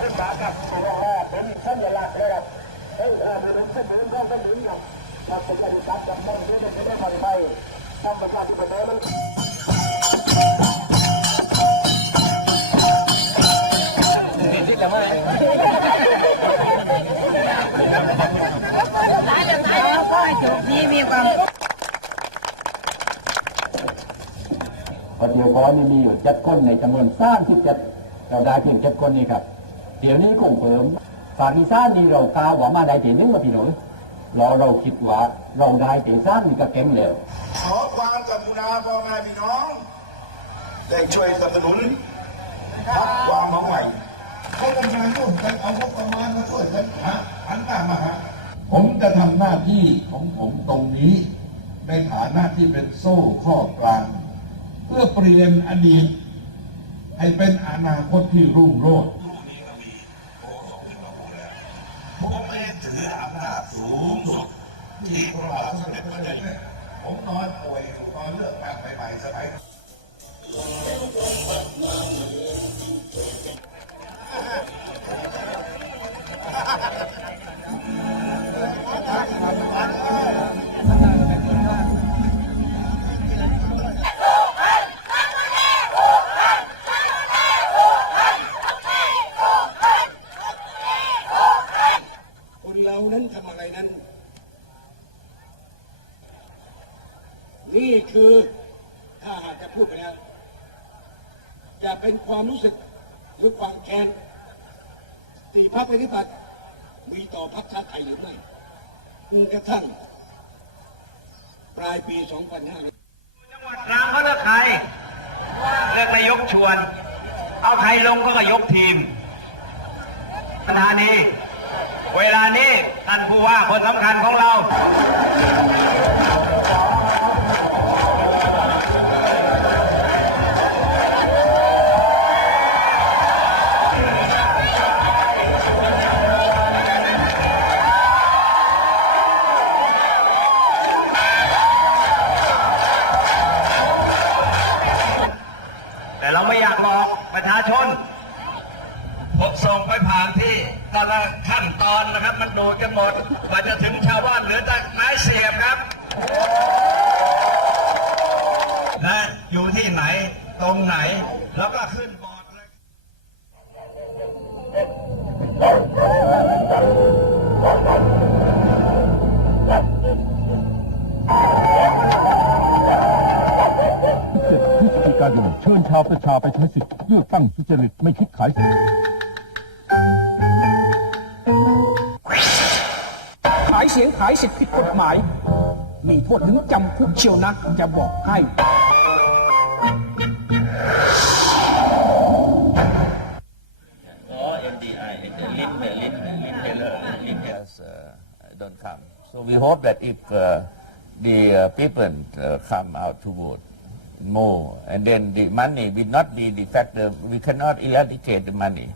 ขึ้นมากับตัวเราเป็นสัญลักษณ์เลยดับเฮ้ยเราเป็นสัญลักษณ์เราเป็นหนึ่งครับเราเป็นการจับจำต้องด้วยไม่ได้มาไปต้องประชาธิปไตยมันปัจจุบันนี้มีอยู่เจ็ดคนในจำนวนสามที่เจ็ดเราได้เพียงเจ็ดคนนี้ครับ เดี๋ยวนี้คงเพิ่มภาคอีสานนี่เรากาว่ามาได้เตีนึงมาพี่หน่อยเราเราคิดว่าเราได้เตีสามนี่ก็เก่งแล้วขอความกรุณาพ่อแม่พี่น้องได้ช่วยสนับสนุนพักความหวังใหม่ก็กำลังร่วมกันเอางบประมาณมาช่วยกันฮะอันตามมาฮะผมจะทำหน้าที่ของผมตรงนี้ ในฐานะที่เป็นโซ่ข้อกลาง เพื่อเปลี่ยนอดีตให้เป็นอนาคตที่รุ่งโรจน์ผมเอง ถืออำนาจสูงสุดที่พระบาทสมเด็จพระเจ้าอยู่ผมนอนป่วยอยู่ตอนเลือกตั้งใหม่ๆสมัย นเรานั้นทำอะไรนั้น นี่คือถ้าหากจะพูดไปแล้วจะเป็นความรู้สึกหรือความแค้นที่พรรคปฏิบัติมีต่อพรรคชาติไทยหรือไม่จนกระทั่งปลายปี 2500จังหวัดตรังเขาเลือกใครเลือกนายกชวน เอาใครลงก็ก็ยกทีมประธานี้ เวลานี้ท่านผู้ว่าคนสำคัญของเราแต่เราไม่อยากหลอกประชาชน ผมส่งไปผ่านที่แต่ละขั้นตอนนะครับ มันดูดกันหมดกว่าจะถึงชาวบ้านเหลือแต่ไม้เสียบครับและอยู่ที่ไหนตรงไหน แล้วก็ขึ้นบอร์ดเลยพฤศจิกายนเชิญชาวประชาไปใช้สิทธิ์เลือกตั้งทุจริตไม่คิดขายสิทธิ์ ขายเสียงขายสิทธิผิดกฎหมาย มีโทษถึงจำคุกเชียวนะ จะบอกให้ has uh, don't come. So we hope that if uh, the uh, people uh, come out to vote more, and then the money will not be the factor. We cannot eradicate the money.